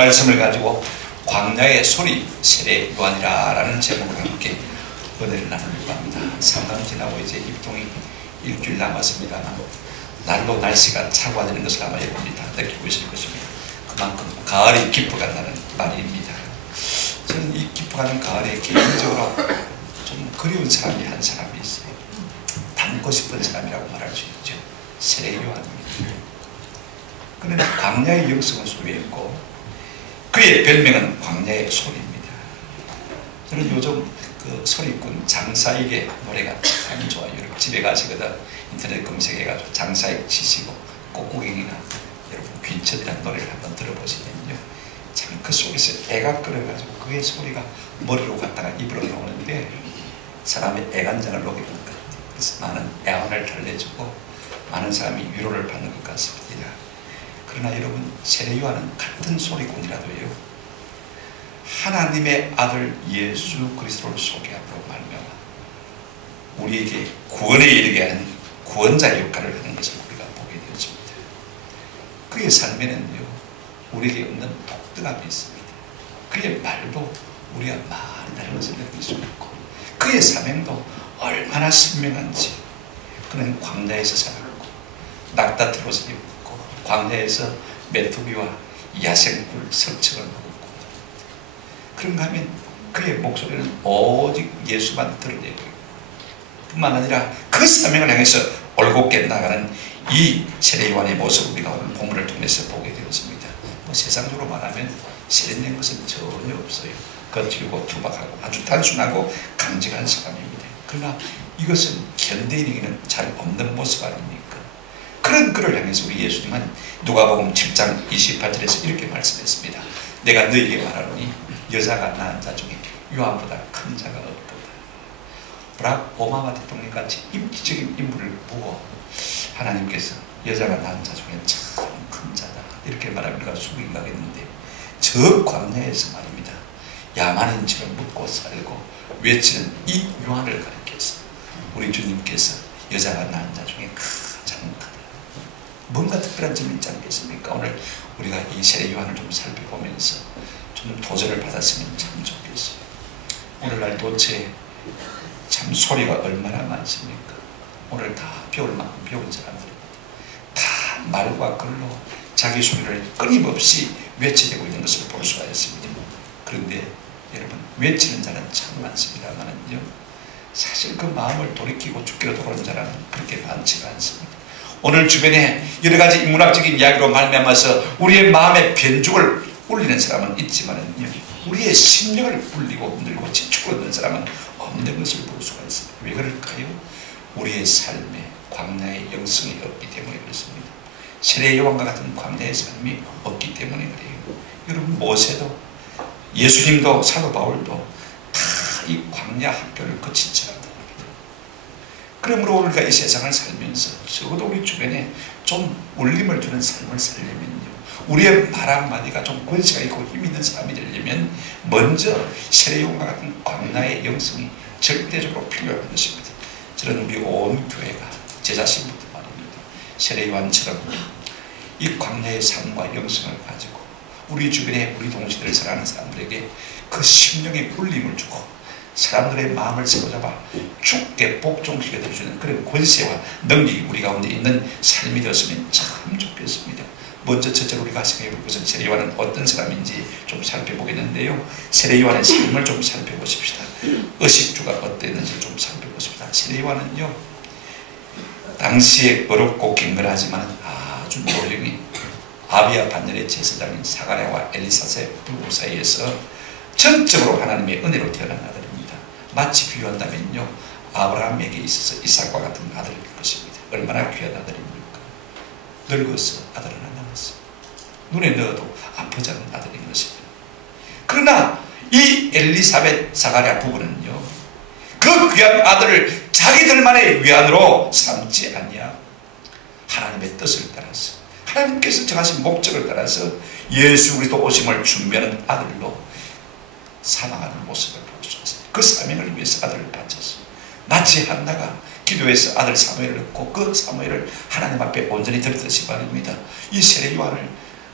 말씀을 가지고 광야의 소리 세례 요한이라 라는 제목으로 함께 은혜를 나누려고 합니다. 상담 지나고 이제 입동이 일주일 남았습니다만 날로 날씨가 차가워지는 것을 아마 여러분이 다 느끼고 있을 것입니다. 그만큼 가을이 깊어간다는 말입니다. 저는 이 깊어가는 가을에 개인적으로 좀 그리운 사람이 한 사람이 있어요. 닮고 싶은 사람이라고 말할 수 있죠. 세례 요한입니다. 그는 광야의 영성을 소유했고 그의 별명은 광야의 소리입니다. 저는 요즘 그 소리꾼 장사익의 노래가 참 좋아요. 여러분 집에 가시거든 인터넷 검색해가지고 장사익 치시고 꽃구경이나 여러분 귀천이라는 노래를 한번 들어보시면요, 참 그 속에서 애가 끓어가지고 그의 소리가 머리로 갔다가 입으로 나오는데 사람의 애간장을 녹이는 것 같아요. 그래서 많은 애환을 달래주고 많은 사람이 위로를 받는 것 같습니다. 그러나 여러분 세례 요한은 같은 소리꾼이라도요, 하나님의 아들 예수 그리스도를 소개함으로 말미암아 우리에게 구원에 이르게 하는 구원자 역할을 하는 것을 우리가 보게 되었습니다. 그의 삶에는요 우리에게 없는 독특함이 있습니다. 그의 말도 우리가 많이 다른 것을 느낄 수 있고 그의 사명도 얼마나 선명한지. 그는 광야에서 살았고 낙타트롯을 입고 광야에서 메뚜기와 야생불 석청을 먹었고, 그런가 하면 그의 목소리는 오직 예수만 드러내고 있고 뿐만 아니라 그 사명을 향해서 올곧게 나가는 이 세례 요한의 모습을 우리가 오늘 본문을 통해서 보게 되었습니다. 뭐 세상적으로 말하면 세련된 것은 전혀 없어요. 거칠고 투박하고 아주 단순하고 강직한 사람입니다. 그러나 이것은 현대인에게는 잘 없는 모습 아닙니까? 그런 그를 향해서 우리 예수님은 누가복음 7장 28절에서 이렇게 말씀했습니다. 내가 너희에게 말하노니 여자가 낳은 자 중에 요한보다 큰 자가 없도다. 브락 오바마 대통령 같이 인기적인 인물을 보고 하나님께서 여자가 낳은 자 중에 참 큰 자다 이렇게 말하면 우리가 수긍이 가겠는데, 저 광야에서 말입니다, 야만인처럼 묻고 살고 외치는 이 요한을 가리켜서 우리 주님께서 여자가 낳은 자 중에 가장 크다. 뭔가 특별한 점이 있지 않겠습니까? 오늘 우리가 이 세례 요한을 좀 살펴보면서 좀 도전을 받았으면 참 좋겠어요. 오늘날 도처에 참 소리가 얼마나 많습니까? 오늘 다 배울 만큼 배운 사람들입니다. 다 말과 글로 자기 소리를 끊임없이 외쳐내고 있는 것을 볼 수가 있습니다. 그런데 여러분 외치는 자는 참 많습니다만은요, 사실 그 마음을 돌이키고 죽기로 돌아오는 자는 그렇게 많지가 않습니다. 오늘 주변에 여러 가지 인문학적인 이야기로 말미암아서 우리의 마음의 변죽을 울리는 사람은 있지만은요, 우리의 심령을 울리고 흔들고 지축을 얻는 사람은 없는 것을 볼 수가 있습니다. 왜 그럴까요? 우리의 삶에 광야의 영성이 없기 때문에 그렇습니다. 세례 요한과 같은 광야의 삶이 없기 때문에 그래요. 여러분 모세도 예수님도 사도 바울도 다 이 광야 학교를 거친 사람들입니다. 그러므로 우리가 이 세상을 살면서 적어도 우리 주변에 좀 울림을 주는 삶을 살려면요, 우리의 말 한마디가 좀 권세가 있고 힘 있는 사람이 되려면 먼저 세례 요한과 같은 광야의 영성이 절대적으로 필요한 것입니다. 저는 우리 온 교회가 제 자신부터 말입니다, 세례 요한처럼 이 광야의 삶과 영성을 가지고 우리 주변에 우리 동시대를 살아가는 사람들에게 그 심령의 울림을 주고 사람들의 마음을 사로잡아 죽게 복종시켜 주는 그런 권세와 능력이 우리 가운데 있는 삶이 되었으면 참 좋겠습니다. 먼저 첫째로 우리가 생각해 볼 것은 세례 요한은 어떤 사람인지 좀 살펴보겠는데요, 세례 요한의 삶을 좀 살펴보십시다. 의식주가 어땠는지 좀 살펴보십시다. 세례 요한은요, 당시에 어렵고 경건하지만 아주 노령이 아비아 반열의 제사장인 사가랴와 엘리사세 부부 사이에서 전적으로 하나님의 은혜로 태어난 아들입니다. 마치 비유한다면요, 아브라함에게 있어서 이삭과 같은 아들일 것입니다. 얼마나 귀한 아들입니까? 늙어서 아들 하나 남았어요. 눈에 넣어도 아프지 않은 아들인 것입니다. 그러나 이 엘리사벳 사가랴 부부는요, 그 귀한 아들을 자기들만의 위안으로 삼지 아니하 하나님의 뜻을 따라서 하나님께서 정하신 목적을 따라서 예수 그리스도 오심을 준비하는 아들로 사랑하는 모습을 볼 수 있습니다. 그 사명을 위해서 아들을 바쳤습니다. 마치 한나가 기도해서 아들 사무엘을 얻고 그 사무엘을 하나님 앞에 온전히 드렸듯이 말입니다. 이 세례 요한을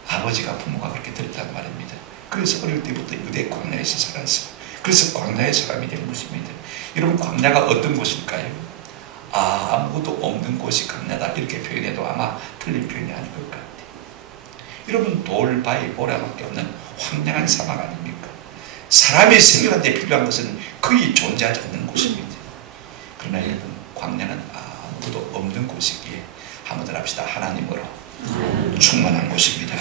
아버지가 부모가 그렇게 드렸단 말입니다. 그래서 어릴 때부터 유대 광야에서 살았어요. 그래서 광야의 사람이 된 것입니다. 여러분, 광야가 어떤 곳일까요? 아무것도 없는 곳이 광야다 이렇게 표현해도 아마 틀린 표현이 아닐 것 같아요. 여러분, 돌, 바위, 모래밖에 없는 황량한 사막 아닙니까? 사람이 생존하는데 필요한 것은 거의 존재하지 않는 곳입니다. 그러나 여러분, 광야는 아무것도 없는 곳이기에 한번 더 합시다. 하나님으로 충만한 곳입니다.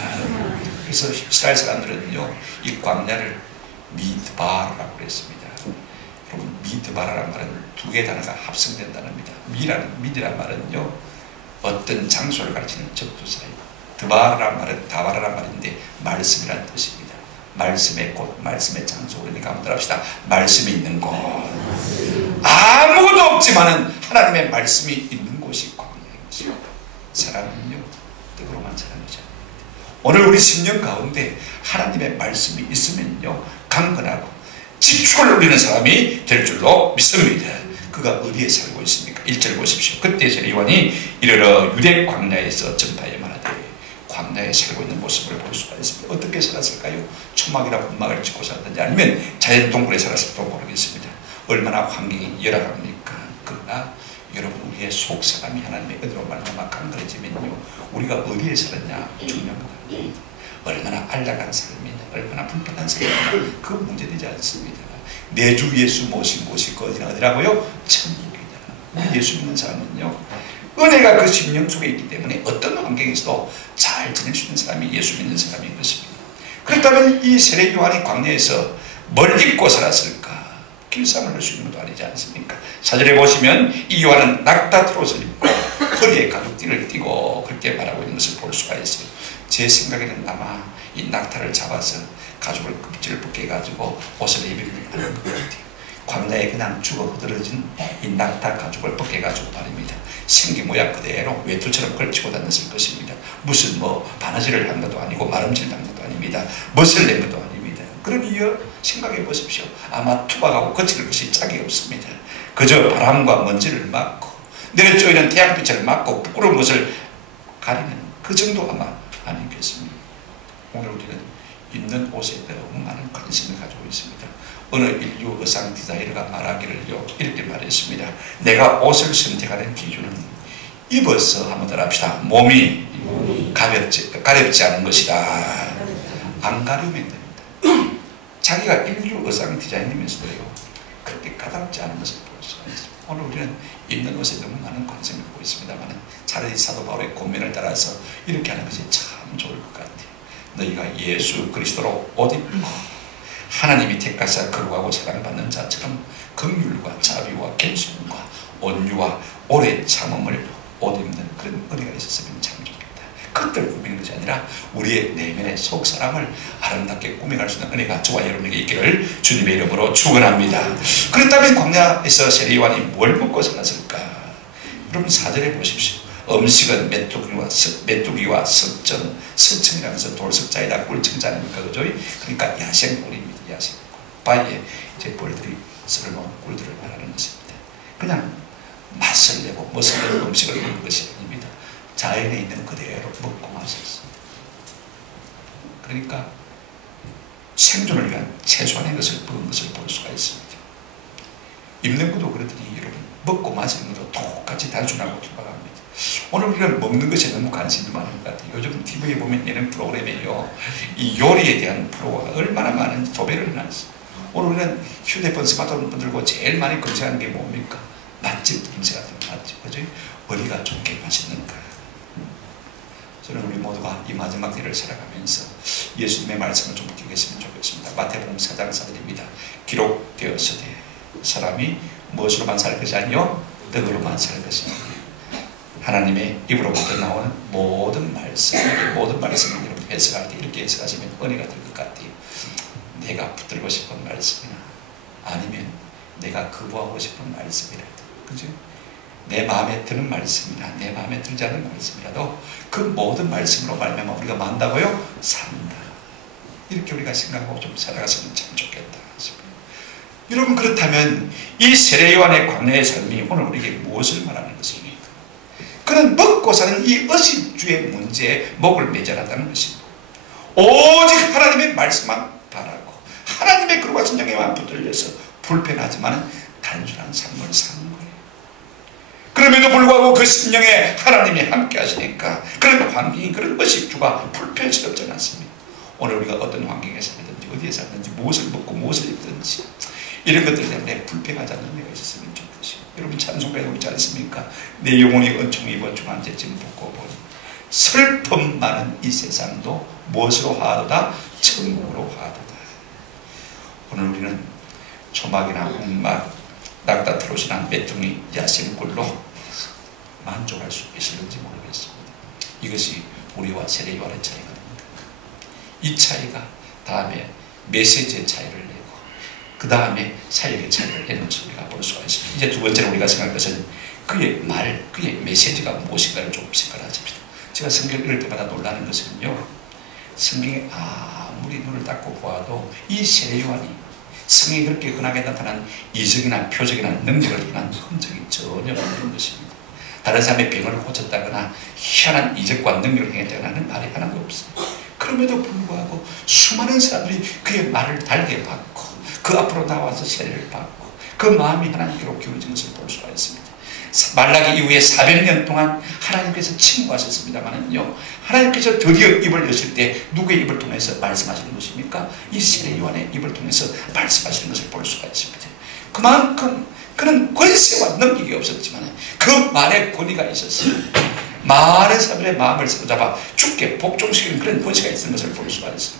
그래서 이스라엘 사람들은요, 이 광야를 미드바라고 그랬습니다. 여러분, 미드바라는 말은 두 개의 단어가 합성된 단어입니다. 미드라는 말은요, 어떤 장소를 가리키는 접두사이고, 드바라는 말은 다바라는 말인데 말씀이라는 뜻입니다. 말씀의 곳, 말씀의 장소. 그러니까 한번 합시다. 말씀이 있는 곳. 아무것도 없지만은 하나님의 말씀이 있는 곳이 광야인 것입니다. 사람은요, 뜻으로만 사는 것이 아닙니다. 오늘 우리 10년 가운데 하나님의 말씀이 있으면요, 강건하고 지축을 누리는 사람이 될 줄로 믿습니다. 그가 어디에 살고 있습니까? 1절 보십시오. 그때 세례요한이 이르러 유대 광야에서 전파에 말하되, 광야에 살고 있는 모습을 볼 수가 있습니다. 어떻게 살았을까요? 초막이나 분막을 짓고 살았는지 아니면 자연동굴에 살았을지도 모르겠습니다. 얼마나 환경이 열악합니까? 그러나 여러분, 우리의 속사람이 하나님의 은혜로 말미암아 강건해지면요, 우리가 어디에 살았냐 중요한 것 같습니다. 얼마나 안락한 삶이냐, 얼마나 불편한 삶이냐, 그 문제되지 않습니다. 내 주 예수 모신 곳이 어디라고요? 천국이다. 예수 믿는 사람은요, 은혜가 그 심령 속에 있기 때문에 어떤 환경에서도 잘 지낼 수 있는 사람이 예수 믿는 사람인 것입니다. 그렇다면 이 세례 요한이 광야에서 뭘 입고 살았을까? 길쌈을 할 수 있는 것도 아니지 않습니까? 사절에 보시면 이 요한은 낙타 트롯을 입고 허리에 가죽띠를 띠고 그렇게 말하고 있는 것을 볼 수가 있어요. 제 생각에는 아마 이 낙타를 잡아서 가죽을 껍질을 벗겨가지고 옷을 입히는 것 같아요. 광야에 그냥 죽어 흐드러진 이 낙타 가죽을 벗겨가지고 말입니다. 생긴 모양 그대로 외투처럼 걸치고 다녔을 것입니다. 무슨 바느질을 한 것도 아니고 마름질 한 것도 아닙니다. 멋을 낸 것도 아닙니다. 그러니 생각해 보십시오. 아마 투박하고 거칠 것이 짝이 없습니다. 그저 바람과 먼지를 막고 내려쪼이는 태양빛을 막고 부끄러운 것을 가리는 그 정도 아마 아니겠습니까? 오늘 우리는 입는 옷에 너무 많은 관심을 가지고 있습니다. 어느 인류 의상 디자이너가 말하기를요, 이렇게 말했습니다. 내가 옷을 선택하는 기준은 입어서 한번 더 합시다. 몸이 가렵지 않은 것이다. 안 가려면 됩니다. 자기가 인류 의상 디자이너면서도요, 그렇게 가답지 않은 것을 볼 수가 있습니다. 오늘 우리는 입는 옷에 너무 많은 관심을 갖고 있습니다만 차라리 사도 바울의 권면을 따라서 이렇게 하는 것이 참 좋을 것 같아요. 너희가 예수 그리스도로 옷 입고 하나님이 택하사 거룩하고 사랑받는 자처럼 긍휼과 자비와 겸손과 온유와 오래 참음을 옷 입는 그런 은혜가 있었으면 참 좋겠다. 그것들 꾸미는 것이 아니라 우리의 내면의 속사람을 아름답게 꾸며갈 수 있는 은혜가 저와 여러분에게 있기를 주님의 이름으로 축원합니다. 그렇다면 광야에서 세례 요한이 뭘 먹고 살았을까? 여러분 4절에 보십시오. 음식은 메뚜기와 석전, 석청이라면서 돌석자에다 꿀청자 아닙니까? 그죠? 그러니까 야생꿀입니다. 야생꿀. 바위에 이제 벌들이 썰어놓은 꿀들을 말하는 것입니다. 그냥 맛을 내고 멋을 내는 음식을 먹는 것이 아닙니다. 자연에 있는 그대로 먹고 마셨어요. 그러니까 생존을 위한 최소한의 것을 먹은 것을 볼 수가 있습니다. 입는 것도 그렇더니 여러분, 먹고 마시는 것도 똑같이 단순하고 투박합니다. 오늘 우리는 먹는 것에 너무 관심이 많은 것 같아요. 요즘 TV에 보면 예능 프로그램에요, 이 요리에 대한 프로가 얼마나 많은지 도배를 해놨어요. 오늘 우리는 휴대폰 스마트폰 들고 제일 많이 검색하는 게 뭡니까? 맛집 검색하는 맛집. 그죠? 어디가 좋게 맛있는가. 저는 우리 모두가 이 마지막 때를 살아가면서 예수님의 말씀을 좀 듣겠으면 좋겠습니다. 마태복음 4장 4절입니다. 기록되었으되 사람이 무엇으로만 살 것이 아니요 떡으로만 살 것이니 하나님의 입으로부터 나오는 모든 말씀을 여러분 해석할 때 이렇게 해석하시면 은혜가 될 것 같아요. 내가 붙들고 싶은 말씀이나 아니면 내가 거부하고 싶은 말씀이라도, 그죠? 내 마음에 드는 말씀이나 내 마음에 들지 않는 말씀이라도 그 모든 말씀으로 말미암아 우리가 만다고요? 산다. 이렇게 우리가 생각하고 좀 살아갔으면 참 좋겠다 싶어요. 여러분, 그렇다면 이 세례 요한의 광야의 삶이 오늘 우리에게 무엇을 말하는 것입니까? 그는 먹고 사는 이 의식주의 문제에 목을 매달았다는 것입니다. 오직 하나님의 말씀만 하나님의 그루가 성령에만 붙들려서 불편하지만 단순한 삶을 사는 거예요. 그럼에도 불구하고 그 심령에 하나님이 함께 하시니까 그런 환경이, 그런 것이 주가 불편스럽지 않습니다. 오늘 우리가 어떤 환경에 살든지 어디에 살든지 무엇을 먹고 무엇을 입든지 이런 것들 때문에 불평하지 않는 내가 있었으면 좋겠어요. 여러분 찬송가에 있지 않습니까? 내 영혼이 은총이 번충한 채쯤 붙고 보니 슬픔 많은 이 세상도 무엇으로 하도다? 천국으로 하도다. 오늘 우리는 초막이나 운막, 낙타 트롯이나 메뚜기, 야심굴로 만족할 수 있을지 모르겠습니다. 이것이 우리와 세례요한의 차이가 됩니다. 이 차이가 다음에 메시지의 차이를 내고 그 다음에 사역의 차이를 내는 것을 우리가 볼 수가 있습니다. 이제 두 번째로 우리가 생각할 것은 그의 말, 그의 메시지가 무엇인가를 좀 생각하십시다. 제가 성경 읽을 때마다 놀라는 것은요, 성경에 아무리 눈을 닫고 보아도 이 세례요한이 성경이 그렇게 흔하게 나타난 이적이나 표적이나 능력을 떠난 흔적이 전혀 없는 것입니다. 다른 사람의 병을 고쳤다거나 희한한 이적과 능력을 행했다거나 하는 말이 하나도 없습니다. 그럼에도 불구하고 수많은 사람들이 그의 말을 달게 받고 그 앞으로 나와서 세례를 받고 그 마음이 하나님께로 기울어진 것을 볼 수가 있습니다. 말라기 이후에 400년 동안 하나님께서 침묵하셨습니다만은요, 하나님께서 드디어 입을 여실 때 누구의 입을 통해서 말씀하시는 것입니까? 이 세례 요한의 입을 통해서 말씀하시는 것을 볼 수가 있습니다. 그만큼 그는 권세와 능력이 없었지만 그 말에 권위가 있었어요. 많은 사람들의 마음을 사로잡아 죽게 복종시키는 그런 권세가 있는 것을 볼 수가 있어요.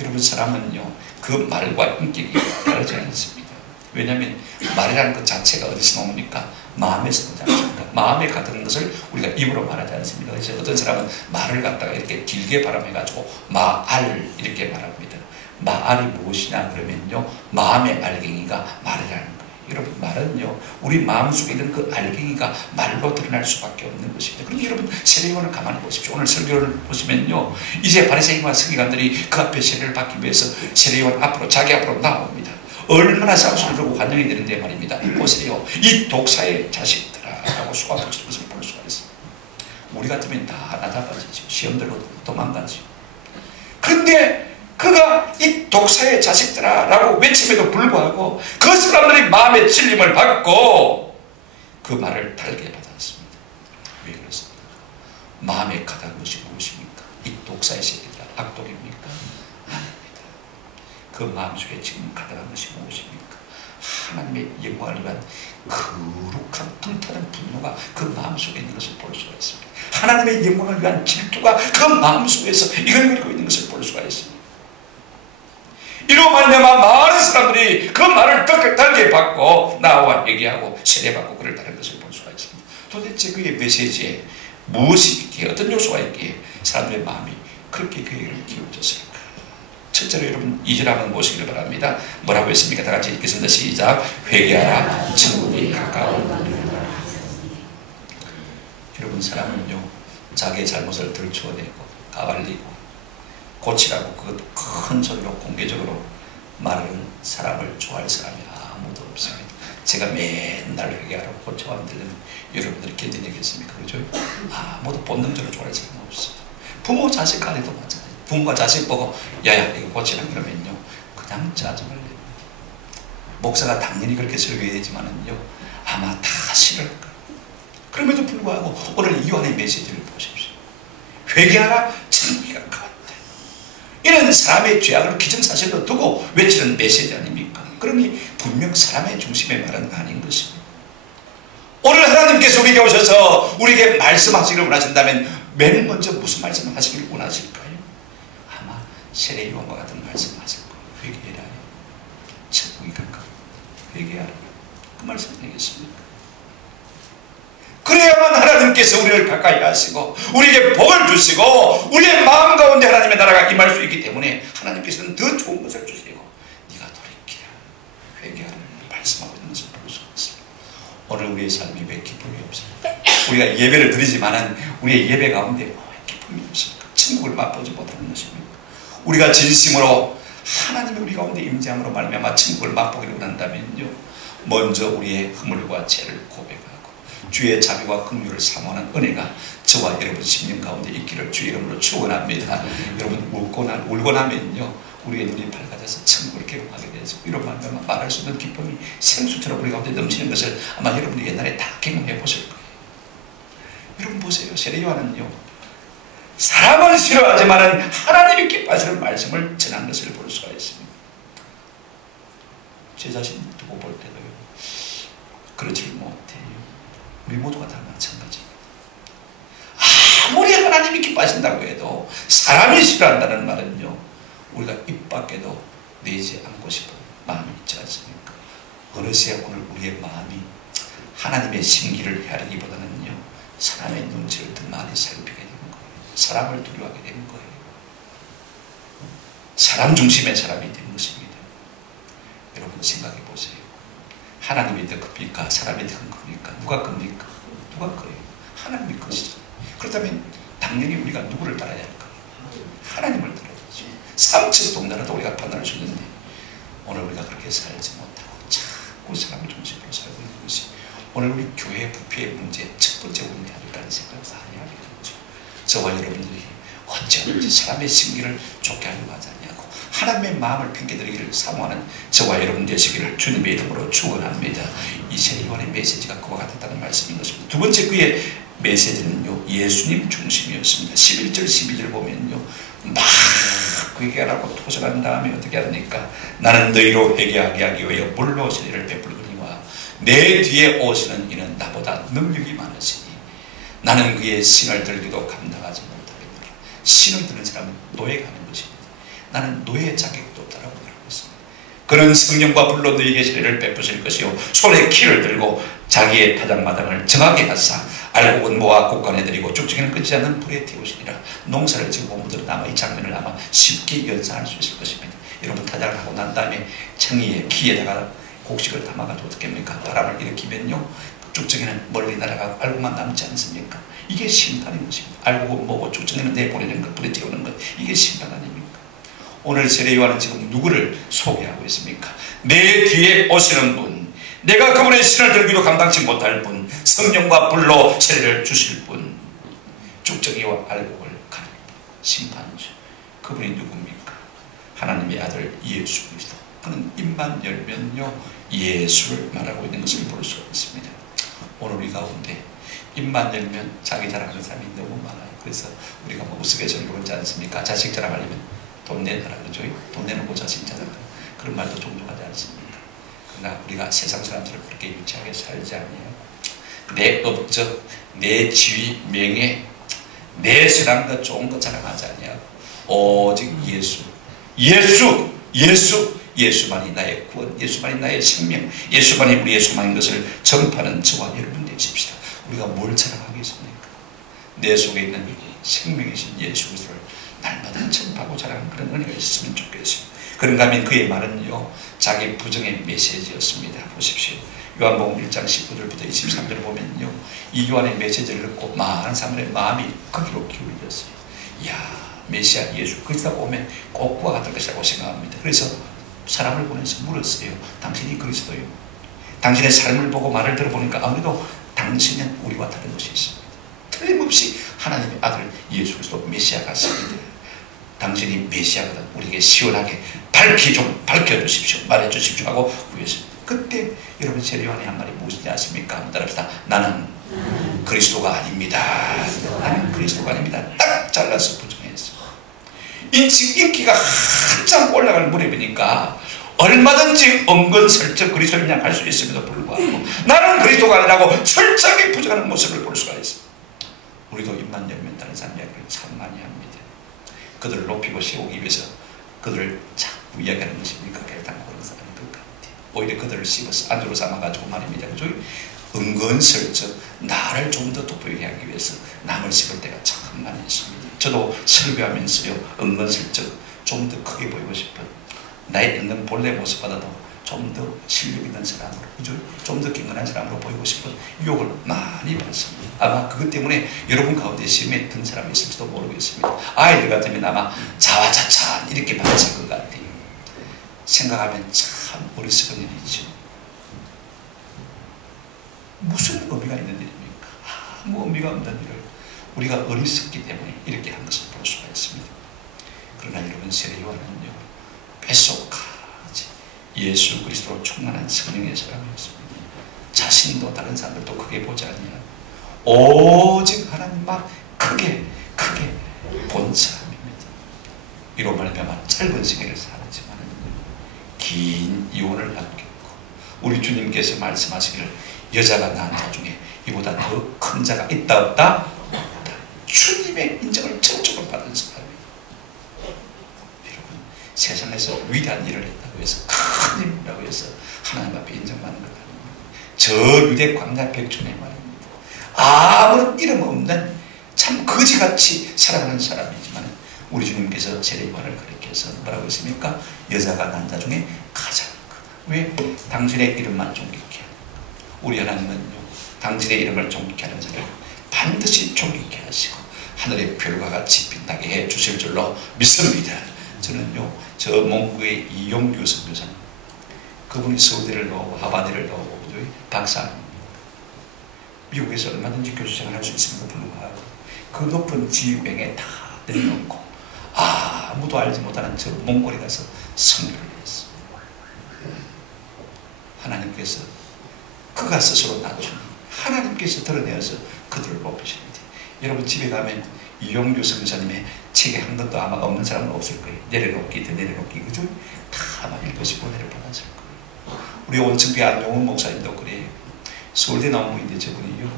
여러분, 사람은요 그 말과 인격이 다르지 않습니다. 왜냐하면 말이라는 것 자체가 어디서 나옵니까? 마음에서 나오지 않습니까? 마음에 같은 것을 우리가 입으로 말하지 않습니다. 그래서 어떤 사람은 말을 갖다가 이렇게 길게 발음해가지고 마알 이렇게 말합니다. 마알이 무엇이냐 그러면요, 마음의 알갱이가 말이라는 거예요. 여러분, 말은요 우리 마음속에 있는 그 알갱이가 말로 드러날 수밖에 없는 것입니다. 그런데 여러분, 세례요한을 가만히 보십시오. 오늘 설교를 보시면요, 이제 바리새인과 서기관들이 그 앞에 세례를 받기 위해서 세례요한 앞으로, 자기 앞으로 나옵니다. 얼마나 쌍수를 들고 환영이 되는데 말입니다. 보세요, 이 독사의 자식들아 라고 쏘아붙이는 것을 볼 수가 있습니다. 우리 같으면 다 나잡아지죠. 시험 들고 도망가죠. 그런데 그가 이 독사의 자식들아 라고 외침에도 불구하고 그 사람들이 마음의 찔림을 받고 그 말을 달게 받았습니다. 왜 그렇습니까? 마음에 가득한 것이 무엇입니까? 이 독사의 새끼들아 악독입니까? 그 마음속에 지금 가득한 것이 무엇입니까? 하나님의 영광을 위한 거룩한 불타는 분노가 그 마음속에 있는 것을 볼 수가 있습니다. 하나님의 영광을 위한 질투가 그 마음속에서 이글거리고 있는 것을 볼 수가 있습니다. 이로 말미암아 많은 사람들이 그 말을 달게 받고 나와 얘기하고 세례받고 그를 따른 것을 볼 수가 있습니다. 도대체 그의 메시지에 무엇이 있기에, 어떤 요소가 있기에 사람들의 마음이 그렇게 그에게 기울어졌을까? 첫째로 여러분 2절 한번 보시기를 바랍니다. 뭐라고 했습니까? 다 같이 읽겠습니다. 시작. 회개하라, 천국이 가까웠느니라. 여러분, 사람은요 자기의 잘못을 들추어내고 까발리고 고치라고 그 큰 소리로 공개적으로 말하는 사람을 좋아할 사람이 아무도 없습니다. 제가 맨날 회개하라고 고쳐하면 들리는 여러분들이 견뎌내겠습니까? 그렇죠? 아무도 본능적으로 좋아할 사람은 없어요. 부모 자식 간에도 마찬가지예요. 부모가 자식 보고 야야 이거 고치라 그러면요 그냥 짜증을 내요. 목사가 당연히 그렇게 설교해야 되지만은요 아마 다 싫을 거예요. 그럼에도 불구하고 오늘 요한의 메시지를 보십시오. 회개하라, 천국이 가까웠다. 이런 사람의 죄악을 기정사실로 두고 외치는 메시지 아닙니까? 그러니 분명 사람의 중심의 말은 아닌 것입니다. 오늘 하나님께서 우리에게 오셔서 우리에게 말씀하시기를 원하신다면 맨 먼저 무슨 말씀을 하시기를 원하실까요? 아마 세례 요한과 같은 말씀 하실 거예요. 회개해라. 천국이 가까워. 회개하라. 그 말씀 아니겠습니까? 그래야만 하나님께서 우리를 가까이 하시고 우리에게 복을 주시고 우리의 마음 가운데 하나님의 나라가 임할 수 있기 때문에 하나님께서는 더 좋은 것을 주시고 네가 돌이키라, 회개하라 말씀하고 있는 것을 볼 수가 있습니다. 오늘 우리의 삶이 왜 기쁨이 없습니까? 우리가 예배를 드리지만은 우리의 예배 가운데 왜 기쁨이 없습니까? 천국을 맛보지 못하는 것입니까? 우리가 진심으로 하나님이 우리 가운데 임재함으로 말미암아 천국을 맛보기를 원한다면요, 먼저 우리의 허물과 죄를 고백하고 주의 자비와 긍휼을 사모하는 은혜가 저와 여러분 심령 가운데 있기를 주의 이름으로 축원합니다. 여러분 울고 나면요 우리의 눈이 밝아져서 천국을 개국하게 되어서 이런 말할 수 없는 기쁨이 생수처럼 우리 가운데 넘치는 것을 아마 여러분들이 옛날에 다 경험해 보실 거예요. 여러분 보세요. 세례요한은요, 사람은 싫어하지만 하나님이 기뻐하시는 말씀을 전한 것을 볼 수가 있습니다. 제 자신 두고 볼 때도요, 그렇지 못해요. 우리 모두가 다 마찬가지입니다. 아무리 하나님이 기뻐하신다고 해도 사람이 싫어한다는 말은요, 우리가 입 밖에도 내지 않고 싶은 마음이 있지 않습니까? 어느새 오늘 우리의 마음이 하나님의 심기를 헤아리기보다는요, 사람의 눈치를 더 많이 살피게 되는 거예요. 사람을 두려워하게 되는 거예요. 사람 중심의 사람이 되는 것입니다. 여러분 생각해 보세요. 하나님이 더 큽니까? 사람이 더 큽니까? 누가 큽니까? 누가 커요? 하나님이 크시죠. 그렇다면 당연히 우리가 누구를 따라야 할까? 하나님을 따라야죠. 삼척동자라도 우리가 판단할 수 있는데 오늘 우리가 그렇게 살지 못하고 자꾸 사람을 중심으로 살고 있는 것이 오늘 우리 교회 부패의 문제 첫 번째 문제 아닐까라는 생각을 많이 하게 되죠. 저와 여러분들이 어찌하든지 사람의 심기를 좋게 하려고 하지 않냐고 하나님의 마음을 핑계드리기를 사모하는 저와 여러분 되시기를 주님의 이름으로 축원합니다. 이 세례요한의 메시지가 그와 같았다는 말씀인 것입니다. 두 번째 그의 메시지는요, 예수님 중심이었습니다. 11절 12절 보면요, 막 회개하라고 토설한 다음에 어떻게 하니까 나는 너희로 회개하게 하기 위하여 물로 세례를 베풀거니와 내 뒤에 오시는 이는 나보다 능력이 많으시니 나는 그의 신을 들기도 감당하지 못하겠노라. 신을 드는 사람은 노예가 하는 것입니다. 나는 노예의 자격도 없다라고 말하고 있습니다. 그는 성령과 불로 너희에게 세례를 베푸실 것이요 손에 키를 들고 자기의 타작마당을 정하게 하사 알곡은 모아 곡간에 들이고 쭉쭉이는 끊지 않는 불에 태우시니라. 농사를 지고 모두는 아마 이 장면을 아마 쉽게 연상할 수 있을 것입니다. 여러분 타작을 하고 난 다음에 청이에 키에다가 곡식을 담아가지고 어떻게 합니까? 바람을 일으키면요 쭉쭉이는 멀리 날아가고 알곡만 남지 않습니까? 이게 심판인 것입니다. 알곡은 뭐고 쭉쭉이는 내보내는 것, 불에 태우는 것, 이게 심판 아닙니까? 오늘 세례요한은 지금 누구를 소개하고 있습니까? 내 뒤에 오시는 분, 내가 그분의 신을 들기도 감당치 못할 분, 성령과 불로 세례를 주실 분, 쭉정이와 알곡을 가릴 분, 심판주. 그분이 누굽니까? 하나님의 아들 예수 그리스도. 그는 입만 열면요 예수를 말하고 있는 것을 볼 수가 있습니다. 오늘 우리 가운데 입만 열면 자기 자랑하는 사람이 너무 많아요. 그래서 우리가 뭐 우스갯소리로 그러지 않습니까? 자식 자랑하려면 돈 내놔라 그러죠. 돈 내놓고 자식 자랑하는 그런 말도 종종 하지 않습니까? 그러나 우리가 세상 사람들을 그렇게 유치하게 살지 않아요. 내 업적, 내 지위, 명예, 내 선함과 좋은 것 자랑하지 않아요. 오직 예수만이 나의 구원, 예수만이 나의 생명, 예수만이 우리의 소망인 것을 전파하는 저와 여러분 되십시다. 우리가 뭘 자랑하겠습니까? 내 속에 있는 생명이신 예수 그리스도를 날마다 전파하고 자랑하는 그런 은혜가 있으면 좋겠습니다. 그런가 하면 그의 말은요 자기 부정의 메시지였습니다. 보십시오. 요한복음 1장 19절부터 23절 보면요 이 요한의 메시지를 듣고 많은 사람들의 마음이 거기로 기울어졌어요. 이야 메시아 예수 그리스도가 오면 꼭 그와 같을 것이라고 생각합니다. 그래서 사람을 보내서 물었어요. 당신이 그리스도요? 당신의 삶을 보고 말을 들어보니까 아무래도 당신은 우리와 다른 것이 있습니다. 틀림없이 하나님의 아들 예수 그리스도 메시아 같습니다. 당신이 메시아거든 우리에게 시원하게 밝혀주십시오. 말해주십시오 하고 구했습니다. 그때 여러분 세례요한의 한 말이 무엇인지 아십니까? 한번 따라합시다. 나는 그리스도가 아닙니다. 나는 그리스도가 아닙니다. 딱 잘라서 부정했어. 인기가 한참 올라갈 무렵이니까 얼마든지 은근슬쩍 그리스도인 양 할 수 있음에도 불구하고 나는 그리스도가 아니라고 철저하게 부정하는 모습을 볼 수가 있어. 우리도 입만 열면 다른 사람 이야기를 참 많이 합니다. 그들을 높이고 세우기 위해서 그들을 자꾸 이야기하는 것입니까? 결단하고 그런 사람이 그 같아요. 오히려 그들을 씹어서 안주로 삼아가지고 말입니다. 그죠? 은근슬쩍 나를 좀 더 돋보이게 하기 위해서 남을 씹을 때가 참 많이 있습니다. 저도 설교하면서요 은근슬쩍 좀 더 크게 보이고 싶은 나의 있는 본래 모습보다도 좀 더 실력 있는 사람으로, 그죠? 좀 더 경건한 사람으로 보이고 싶은 유혹을 많이 받습니다. 아마 그것 때문에 여러분 가운데 시험에 든 사람이 있을지도 모르겠습니다. 아이들 같으면 아마 자화자찬 이렇게 받았을 것 같아요. 생각하면 참 어리석은 일이죠. 무슨 의미가 있는 일입니까? 아무 의미가 없는 일을 우리가 어리석기 때문에 이렇게 한 것을 볼 수가 있습니다. 그러나 여러분 세례요한은요 뱃속까지 예수 그리스도로 충만한 성령의 사람이었습니다. 자신도 다른 사람들도 크게 보지 아니하고 오직 하나님만 크게 본 사람입니다. 이로 말미암아 짧은 시간을 살았지만 긴 이혼을 남겼고, 우리 주님께서 말씀하시기를 여자가 낳은 자 중에 이보다 더 큰 자가 있다 없다? 없다. 주님의 인정을 전적으로 받은 사람이에요. 여러분, 세상에서 위대한 일을 했다고 해서, 큰 일이라고 해서 하나님 앞에 인정받는 것 아닙니다. 저 유대 광야 백촌의 말입니다. 아무런 이름 없는 참 거지같이 살아가는 사람이지만 우리 주님께서 세례요한을 가리켜서 뭐라고 했습니까? 여자가 낳은 자 중에 가장 크다. 왜? 당신의 이름만 존귀케 하는, 우리 하나님은요, 당신의 이름을 존귀케 하는 자를 반드시 존귀케 하시고 하늘의 별과 같이 빛나게 해 주실 줄로 믿습니다. 저는요, 저 몽구의 이용규 선교사님, 그분이 서울대를 나오고 하버드를 나오고 박사입니다. 미국에서 얼마든지 교수 생활할 수 있음에도 불구하고 그 높은 지휘병에 다 내려놓고 아무도 알지 못하는 저 몽골에 가서 선교를 했어. 하나님께서 그가 스스로 낮추니 하나님께서 드러내어서 그들을 뽑히십니다. 여러분 집에 가면 이용규 선교사님의 책에 한 것도 아마 없는 사람은 없을 거예요. 내려놓기 더 내려놓기, 그죠? 다 아마 읽으시고 은혜를 받았을 거예요. 우리 온천교회 안용훈 목사님도 그래요. 서울대 나온 분인데 저분이요,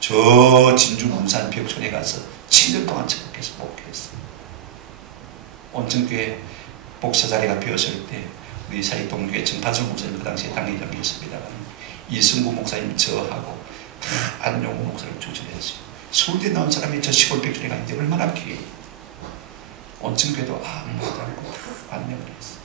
저 진주 문산 벽촌에 가서 7년 동안 전국에서 목회했어요. 온천교회 목사 자리가 비었을 때 우리 사익동교회 정판성 목사님 그 당시에 당회장이었습니다만 이승구 목사님 저하고 다 안용훈 목사님 추천했어요. 서울대 나온 사람이 저 시골 벽촌에 가는데 얼마나 귀해요. 온천교회도 아무것도 않고 다 안녕을 했어요.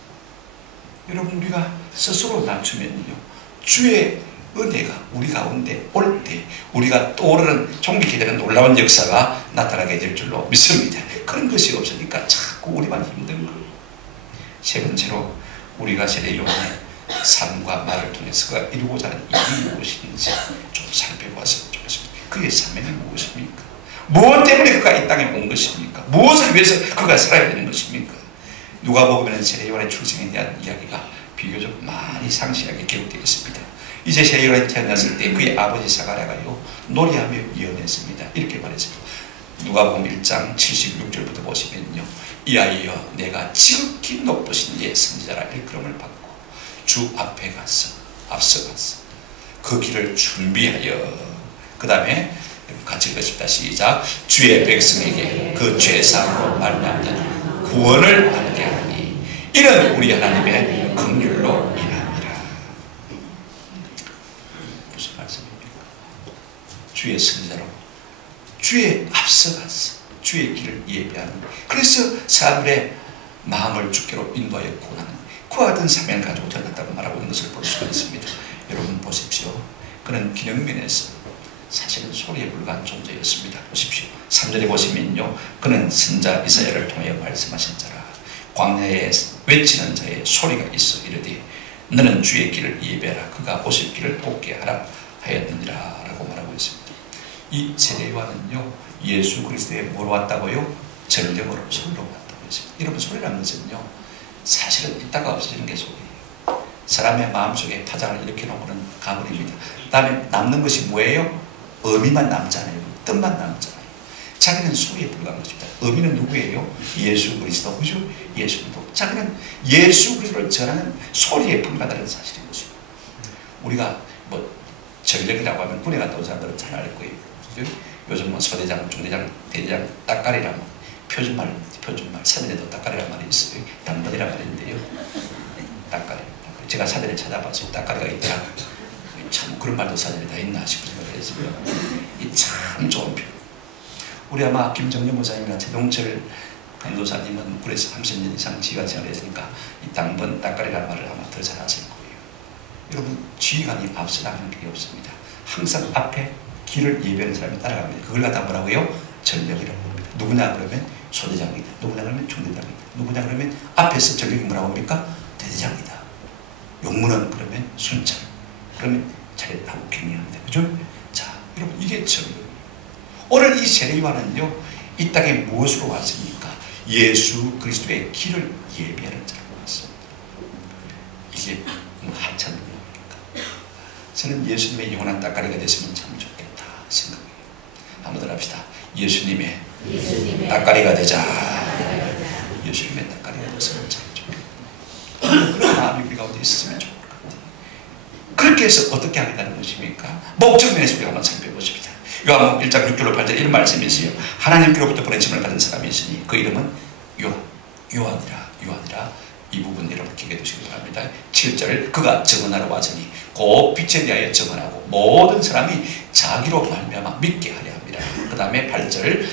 여러분, 우리가 스스로 낮추면요, 주의 은혜가 우리 가운데 올 때 우리가 떠오르는 존귀케 되는 놀라운 역사가 나타나게 될 줄로 믿습니다. 그런 것이 없으니까 자꾸 우리만 힘든 거예요. 세 번째로, 우리가 세례요한의 삶과 말을 통해서 그가 이루고자 하는 일이 무엇인지 좀 살펴보았으면 좋겠습니다. 그의 사명이 무엇입니까? 무엇 때문에 그가 이 땅에 온 것입니까? 무엇을 위해서 그가 살아야 되는 것입니까? 누가복음에는 세례요한의 출생에 대한 이야기가 비교적 많이 상세하게 기록되어 있습니다. 이제 세례요한이 태어났을 때 그의 아버지 사가랴가요, 노래하며 예언했습니다. 이렇게 말했습니다. 누가복음 1장 76절부터 보시면요, 이 아이여, 내가 지극히 높으신 예 선지자라 일컬음을 받고 주 앞에 앞서가서 그 길을 준비하여, 그 다음에 같이 읽으십니다. 시작. 주의 백성에게 그 죄사함으로 말미암는 구원을 알게 하니 이는 우리 하나님의 긍휼로 인함이라. 무슨 말씀입니까? 주의 선지자로 주의 앞서가서 주의 길을 예배하는, 그래서 사람들의 마음을 주께로 인도하여 구원하는 그와 같은 사명을 가지고 태어났다고 말하고 있는 것을 볼 수가 있습니다. 여러분 보십시오. 그는 기능면에서 사실은 소리에 불과한 존재였습니다. 보십시오. 3절에 보시면요, 그는 선자 이사야를 통해 말씀하신 자라. 광야에 외치는 자의 소리가 있어 이르되 너는 주의 길을 예배하라. 그가 오실 길을 곱게 하라 하였느니라 라고 말하고 있습니다. 이 세례요한은요, 예수 그리스도에 뭐로 왔다고요? 전령으로, 소리로 왔다고 했습니다. 여러분, 소리라는 것은요, 사실은 있다가 없어지는 게 소리예요. 사람의 마음속에 파장을 일으켜놓고는 가버립니다. 그 다음에 남는 것이 뭐예요? 의미만 남잖아요. 뜻만 남잖아요. 자기는 소리에 불과한 것입니다. 의미는 누구예요? 예수 그리스도, 그죠? 예수 그리스도. 자기는 예수 그리스도를 전하는 소리에 불과하다는 사실인 것입니다. 우리가 뭐 전력이라고 하면 군에 갔다 온 사람들은 잘 알 거예요. 그죠? 요즘 뭐 소대장, 중대장, 대대장, 딱가리란 표준말, 사전에도 딱가리란 말이 있어요. 당번이란 말인데요. 딱가리. 제가 사전에 찾아봤어요. 딱가리가 있더라. 참 그런 말도 사전에 다 있나 싶은 생각을 했습니다. 이 참 좋은 표. 우리 아마 김정년 목사님이나 최동철 강도사님은 굴에서 30년 이상 지휘관 생활을 했으니까 이 당번, 딱가리라는 말을 아마 더 잘 아실 거예요. 여러분, 지휘관이 앞서 나가는 길이 없습니다. 항상 앞에 길을 예배하는 사람이 따라갑니다. 그걸 갖다 뭐라고요? 전력이라고 합니다. 누구냐 그러면 소대장이다. 누구냐 그러면 중대장이다. 누구냐 그러면 앞에서 전력이 뭐라고 합니까? 대대장이다. 용무는 그러면 순찰. 그러면 잘했다고 격려합니다. 그죠? 자, 여러분, 이게 전력이에요. 오늘 이 세례요한은요, 이 땅에 무엇으로 왔습니까? 예수 그리스도의 길을 예배하는 자로 왔습니다. 이게 한참 뭡니까? 저는 예수님의 영원한 따까리가 됐으면 참 좋겠다 생각해요. 한번 더 합시다. 예수님의 따까리가 되자. 예수님의 따까리가 됐으면 참 좋겠다. 그런 마음이 우리 가운데 있었으면 좋을 것 같아요. 그렇게 해서 어떻게 하겠다는 것입니까? 목적면에서 우리가 한번 살펴보십시다. 요한복음 1장 6절로 8절 이런 말씀이 있어요. 하나님께로부터 보내심을 받은 사람이 있으니 그 이름은 요한이라. 이 부분 여러분 기억해 두시기 바랍니다. 7절 그가 증언하러 왔으니 곧 빛에 대하여 증언하고 모든 사람이 자기로 말미암아 믿게 하려 합니다. 그 다음에 8절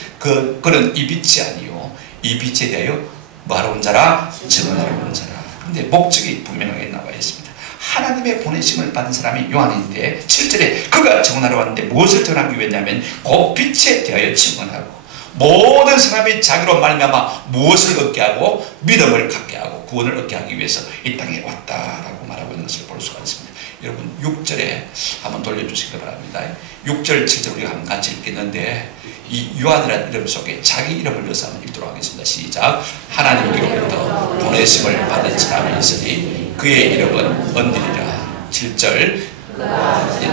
그는 이 빛이 아니요 이 빛에 대하여 뭐하러 온 자라? 증언하러 온 자라. 근데 목적이 분명하게 나와 있습니다. 하나님의 보내심을 받은 사람이 요한인데 7절에 그가 증언하러 왔는데 무엇을 증언하기 위해냐면 곧 빛에 대하여 증언하고 모든 사람이 자기로 말미암아 무엇을 얻게 하고 믿음을 갖게 하고 구원을 얻게 하기 위해서 이 땅에 왔다라고 말하고 있는 것을 볼 수가 있습니다. 여러분 6절에 한번 돌려주시기 바랍니다. 6절 7절 우리가 한번 같이 읽겠는데 이 요한이라는 이름 속에 자기 이름을 넣어서 한번 읽도록 하겠습니다. 시작. 하나님께로부터 보내심을 받은 사람이 있으니 그의 이름은 언니리라. 7절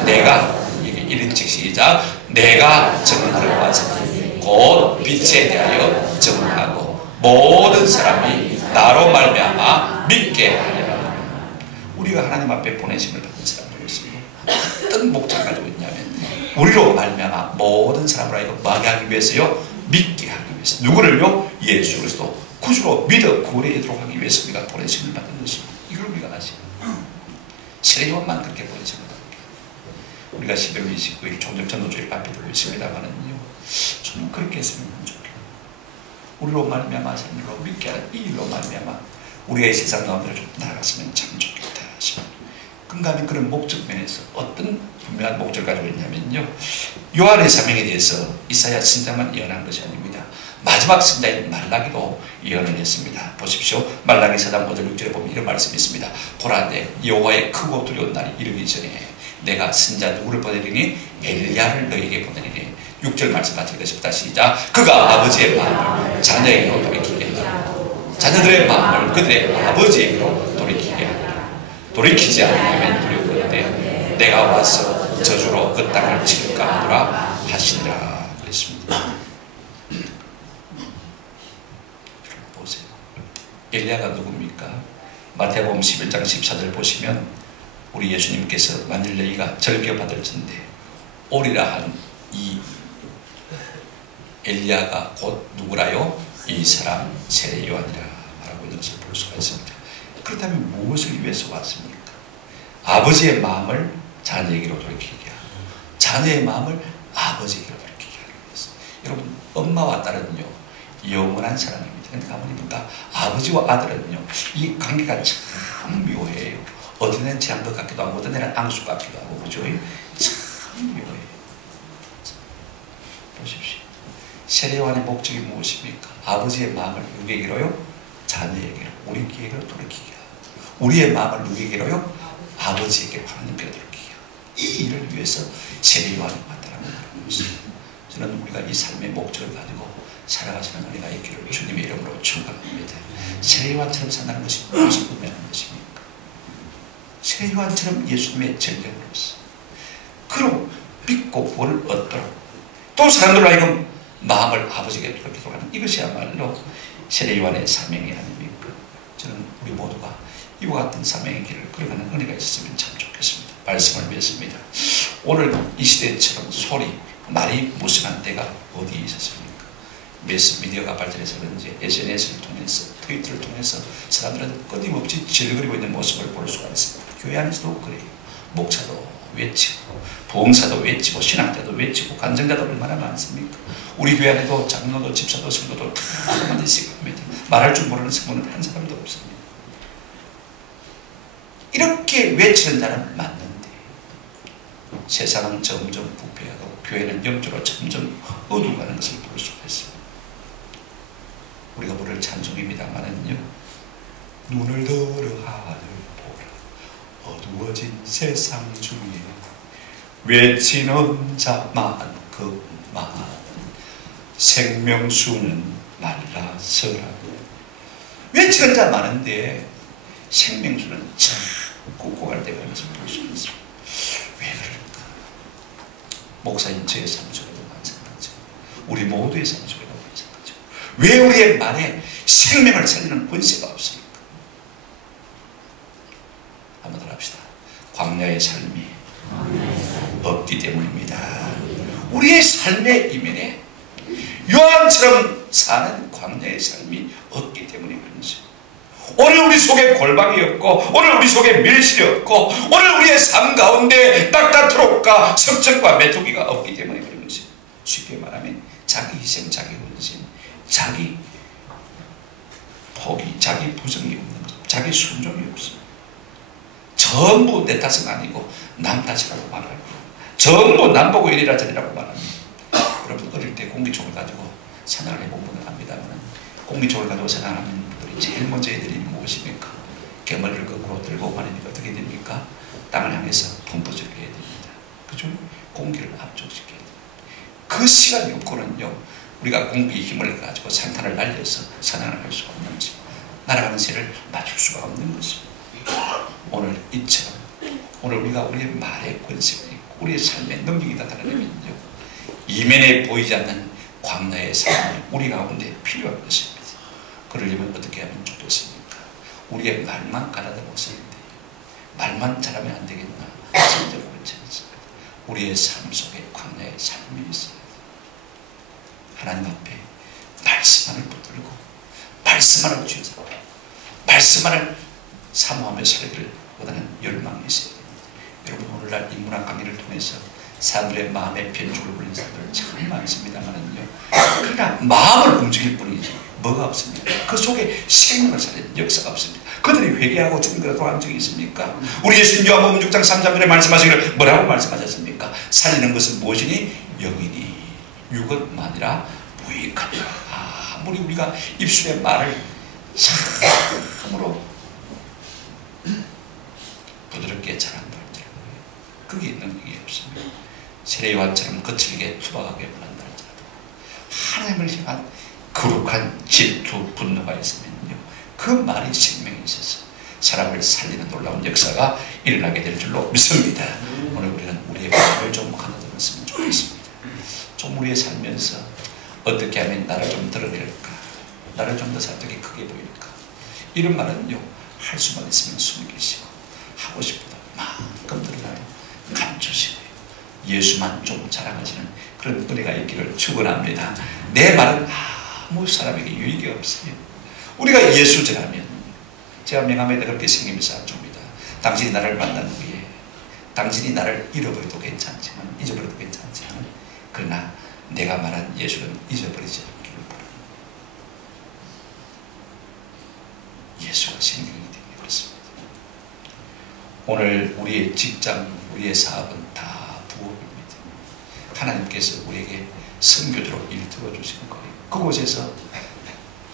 내가 이게 1인칭 시작. 내가 증언하러 왔으니 곧 빛에 대하여 증언하고 모든 사람이 나로 말미암아 믿게 하리라. 우리가 하나님 앞에 보내심을 받은 사람들이었습니다. 어떤 목적을 가지고 있냐면 우리로 말미암아 모든 사람을 하여금 뭐하게 하기 위해서요? 믿게 하기 위해서. 누구를요? 예수 그리스도 구주로 믿어 구원에 이르도록 하기 위해서 우리가 보내심을 받은 것입니다. 이걸 우리가 아시죠? 세례요한만 그렇게 보내심을 받은 거예요. 우리가 12월 29일 종전전도주일 발표되고 있습니다만은요, 저는 그렇게 했으면 좋겠어요. 우리로 말미암아 삶으로 믿게 하는 이 일로 말미암아 우리가 이 세상 가운데를 좀 나아갔으면 참 좋겠다 싶습니다. 그러면 그런 목적 면에서 어떤 분명한 목적을 가지고 있냐면요, 요한의 사명에 대해서 이사야 선지자만 예언한 것이 아닙니다. 마지막 선지자인 말라기도 예언을 했습니다. 보십시오. 말라기 4장 5절 6절에 보면 이런 말씀이 있습니다. 보라 내 여호와의 크고 두려운 날이 이르기 전에 내가 선지자 누구를 보내리니? 엘리야를 너에게 보내리니. 6절 말씀 같이 읽으십시다. 시작. 그가 아버지의 마음을 자녀에게로 돌이키게 하리라. 자녀들의 마음을 그들의 아버지에게로 돌이키게 하리라. 돌이키지 않으면 두려운데 내가 와서 저주로 그 땅을 칠까 하노라 하시니라 그랬습니다. 보세요. 엘리야가 누굽니까? 마태복음 11장 14절 보시면 우리 예수님께서 만일 너희가 절개받을 텐데 오리라 한 이 엘리야가 곧 누구라요? 이 사람 세례 요한이라 말하고 있는 것을 볼 수가 있습니다. 그렇다면 무엇을 위해서 왔습니까? 아버지의 마음을 자녀에게로 돌이키게 하고 자녀의 마음을 아버지에게로 돌이키게 하기 위해서. 여러분 엄마와 딸은요 영원한 사랑입니다. 그러니까 아버님과 아버지와 아들은요 이 관계가 참 묘해요. 어떤 애는 재앙것 같기도 하고 어떤 애는 앙수 같기도 하고 그죠? 참 묘해요. 보십시오. 세례요한의 목적이 무엇입니까? 아버지의 마음을 누구에게로요? 자녀에게로, 우리 계획을 돌이키게 하고 우리의 마음을 누구에게로요? 아버지에게로, 하나님께로 돌이키게 하고 이 일을 위해서 세례요한이 왔다는 것입니다. 저는 우리가 이 삶의 목적을 가지고 살아가시는 은혜가 있기를 주님의 이름으로 축원합니다. 세례요한처럼 산다는 것이 무엇을 의미하는 것입니까? 세례요한처럼 예수님의 전쟁으로서 그로 믿고 구원을 얻도록 또 사람들로 하여금 마음을 아버지에게 돌이키도록 하는 이것이야말로 세례요한의 사명이 아닙니까? 저는 우리 모두가 이와 같은 사명의 길을 걸어가는 은혜가 있었으면 참 좋겠습니다. 말씀을 맺습니다. 오늘 이 시대처럼 소리, 말이 무성한 때가 어디에 있었습니까? 매스미디어가 발전해서 그런지 SNS를 통해서 트위터를 통해서 사람들은 끊임없이 질거리고 있는 모습을 볼 수가 있습니다. 교회 안에서도 그래요. 목사도 외치고 부흥사도 외치고 신학자도 외치고 간증자도 얼마나 많습니까? 우리 교회 안에도 장로도 집사도 성도도 다 많으시고 합니다. 말할 줄 모르는 성도는 한 사람도 없습니다. 이렇게 외치는 자는 맞는데 세상은 점점 부패하고 교회는 영적으로 점점 어두워가는 것을 볼 수가 있습니다. 우리가 부를 찬송입니다만은요, 눈을 들어 하늘 보라 어두워진 세상 중에 외치는 자만큼 많은 생명수는 말라서라. 외치는 자 많은데 생명수는 참 굽고 갈 때가 있는 것을 볼 수 있습니다. 왜 그럴까? 목사님 저의 삶 속에도 마찬가지죠. 우리 모두의 삶 속에도 마찬가지죠. 왜 우리의 말에 생명을 살리는 권세가 없습니까? 한번 더 합시다. 광야의 삶이 없기 때문입니다. 우리의 삶의 이면에 요한처럼 사는 광야의 삶이 없기 때문에 그런 것이죠. 오늘 우리 속에 골방이 없고, 오늘 우리 속에 밀실이 없고, 오늘 우리의 삶 가운데 딱딱트롯과 석정과 메뚜기가 없기 때문에 그런 것이죠. 쉽게 말하면 자기 희생, 자기 헌신, 자기 포기, 자기 부정이 없는 거죠. 자기 순종이 없어요. 전부 내 탓은 아니고 남 탓이라고 말하고, 전부 남 보고 이리라 저리라고 말합니다. 여러분 어릴 때 공기총을 가지고 사냥을 해본 분은 압니다만, 공기총을 가지고 사냥하는 분들이 제일 먼저 애들이 무엇입니까? 개머리를 거꾸로 들고 말하니까 어떻게 됩니까? 땅을 향해서 펌프질을 해야 됩니다. 그죠? 공기를 압축시켜야 됩니다. 그 시간이 없고는요, 우리가 공기의 힘을 가지고 산탄을 날려서 사냥을 할 수가 없는 것입니다. 날아가는 새를 맞출 수가 없는 것입니다. 오늘 이처럼 오늘 우리가 우리의 말의 권세가 있고 우리의 삶의 능력이 나타나려면요, 이면에 보이지 않는 광야의 삶이 우리 가운데 필요한 것입니다. 그러려면 어떻게 하면 좋겠습니까? 우리의 말만 가라다 못쓰는데 말만 잘하면 안 되겠나? 진짜 그렇지 않습니다. 우리의 삶 속에 광야의 삶이 있어요. 하나님 앞에 말씀만을 붙들고 말씀만을 쥐어잡고 말씀만을 사모하며 살기를 원하는 열망이 있어야 됩니다. 여러분 오늘날 인문학 강의를 통해서 사람들의 마음의 변죽을 부리는 사람들 참 많습니다만은요, 그러나 마음을 움직일 뿐이지 뭐가 없습니다. 그 속에 생명을 살리는 역사가 없습니다. 그들이 회개하고 죽은 데가 돌아간 적이 있습니까? 우리 예수님 요한복음 6장 3절에 말씀하시기를 뭐라고 말씀하셨습니까? 살리는 것은 무엇이니? 영이니 육은만이라 무익하니라. 아무리 우리가 입술의 말을 참으로 부드럽게 잘한다 할지라도 그게 능력이 없습니다. 세례요한처럼 거칠게 투박하게 말한다 할지라도 하나님을 향한 거룩한 질투, 분노가 있으면요, 그 말이 생명이 있어서 사람을 살리는 놀라운 역사가 일어나게 될 줄로 믿습니다. 오늘 우리는 우리의 마음을 좀 가다듬었으면 좋겠습니다. 좀 우리의 살면서 어떻게 하면 나를 좀 드러낼까, 나를 좀 더 어떻게 크게 보일까, 이런 말은요 할 수만 있으면 숨기시고 하고 싶어도 마음껏 드러나요. 감추시고요. 예수만 좀 자랑하시는 그런 은혜가 있기를 축원합니다. 내 말은 아무 사람에게 유익이 없어요. 우리가 예수자라면, 제가 명함에다 그렇게 생기면서 줍니다. 당신이 나를 만난 후에 당신이 나를 잃어버려도 괜찮지만, 잊어버려도 괜찮지만, 그러나 내가 말한 예수는 잊어버리지 않기를 바랍니다. 예수가 생명이 되게 그렇습니다. 오늘 우리의 직장, 우리의 사업은 다 부업입니다. 하나님께서 우리에게 선교지로 일들어 주시는 거예요. 그곳에서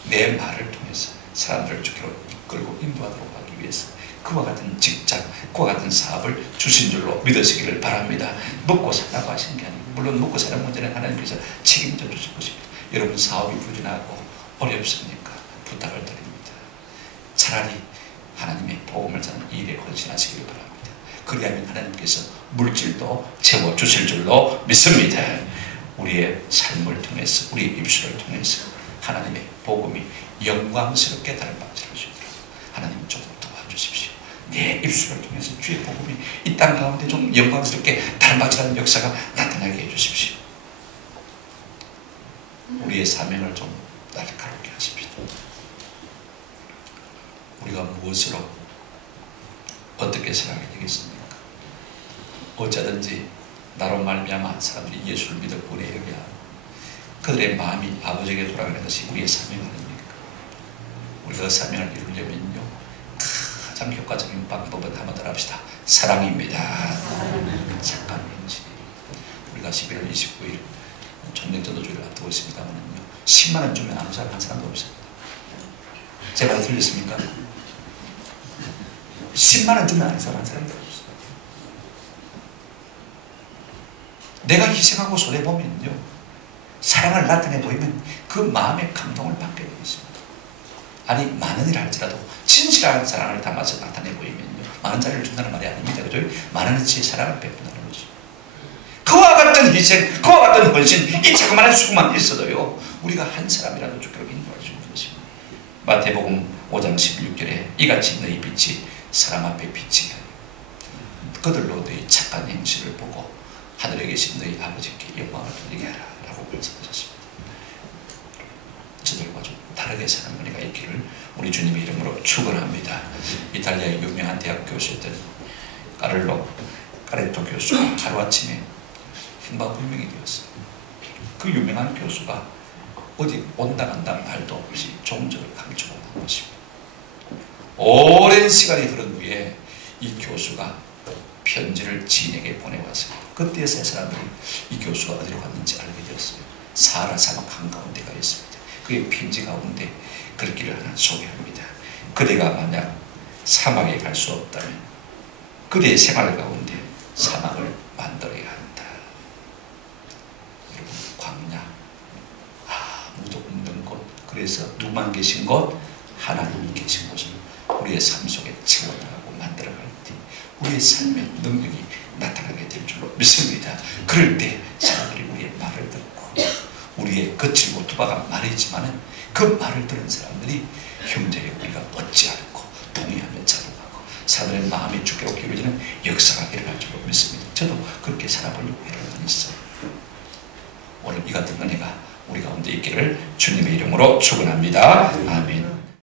내 말을 통해서 사람들을 주께로 이끌고 인도하도록 하기 위해서 그와 같은 직장, 그와 같은 사업을 주신 줄로 믿으시기를 바랍니다. 먹고 살라고 하신 게 아니고, 물론 먹고 사는 문제는 하나님께서 책임져 주실 것입니다. 여러분 사업이 부진하고 어렵습니까? 부탁을 드립니다. 차라리 하나님의 복음을 전하는 일에 헌신하시기를 바랍니다. 그리하면 하나님께서 물질도 채워주실 줄로 믿습니다. 우리의 삶을 통해서, 우리의 입술을 통해서 하나님의 복음이 영광스럽게 다른 방식을 주도록 하나님 좀 도와주십시오. 내 입술을 통해서 주의 복음이 이 땅 가운데 좀 영광스럽게 다른 방식의 역사가 나타나게 해주십시오. 우리의 사명을 좀 날카롭게 하십시오. 우리가 무엇으로 어떻게 살아가야 되겠습니까? 어쩌든지 나로 말미암아 사람들이 예수를 믿어 구원에 이르게 하고 그들의 마음이 아버지에게 돌아가는 것이 우리의 사명 아닙니까? 우리가 그 사명을 이루려면요, 가장 효과적인 방법은 한번 더 합시다. 사랑입니다. 잠깐인지 우리가 11월 29일 전쟁전도주의를 앞두고 있습니다만요, 10만 원 주면 아무 사람 한 사람도 없습니다. 제 말 들렸습니까? 10만 원 주면 아무 사람 한 사람도 없어요. 내가 희생하고 손해보면요, 사랑을 나타내 보이면 그 마음의 감동을 받게 되어 있습니다. 아니 많은 일을 할지라도 진실한 사랑을 담아서 나타내 보이면요, 많은 자리를 준다는 말이 아닙니다. 그죠? 많은 이치의 사랑을 베푼다는 거죠. 그와 같은 희생, 그와 같은 헌신, 이 자그마한 수고만 있어도요, 우리가 한 사람이라도 주께로 인도할 수 있는 것입니다. 마태복음 5장 16절에 이같이 너희 빛이 사람 앞에 비치게 하여 그들로 너희 착한 행실을 보고 하늘에 계신 너희 아버지께 영광을 돌리게 하라 라고 말씀하셨습니다. 저들과 좀 다르게 사는 은혜가 있기를 우리 주님의 이름으로 축원합니다. 이탈리아의 유명한 대학 교수였던 까레토 교수가 하루아침에 행방불명이 되었어요. 그 유명한 교수가 어디 온다 간다 말도 없이 종교를 강조하는 것입니다. 오랜 시간이 흐른 후에 이 교수가 편지를 지인에게 보내왔습니다. 그때 세 사람들이 이 교수가 어디로 갔는지 알게 되었어요. 사하라 사막 한가운데 가 있습니다. 그의 편지 가운데 글귀를 하나 소개합니다. 그대가 만약 사막에 갈 수 없다면 그대의 생활 가운데 사막을 만들어야 한다. 여러분, 광야, 아무도 없는 곳, 그래서 누구만 계신 곳? 하나님 계신 곳을 우리의 삶 속에 채워나가고 만들어갈 때 우리의 삶의 능력이 나타나게 될 줄로 믿습니다. 그럴 때 사람들이 우리의 말을 듣고, 우리의 거칠고 투박한 말이지만은 그 말을 들은 사람들이 형제여 우리가 어찌 않고 동의하며 자동하고 사람들의 마음이 주께로 기울어지는 역사가 일어날 줄로 믿습니다. 저도 그렇게 살아보려고 애를 많이 써요. 오늘 이 같은 은혜가 우리 가운데 있기를 주님의 이름으로 축원합니다. 아멘.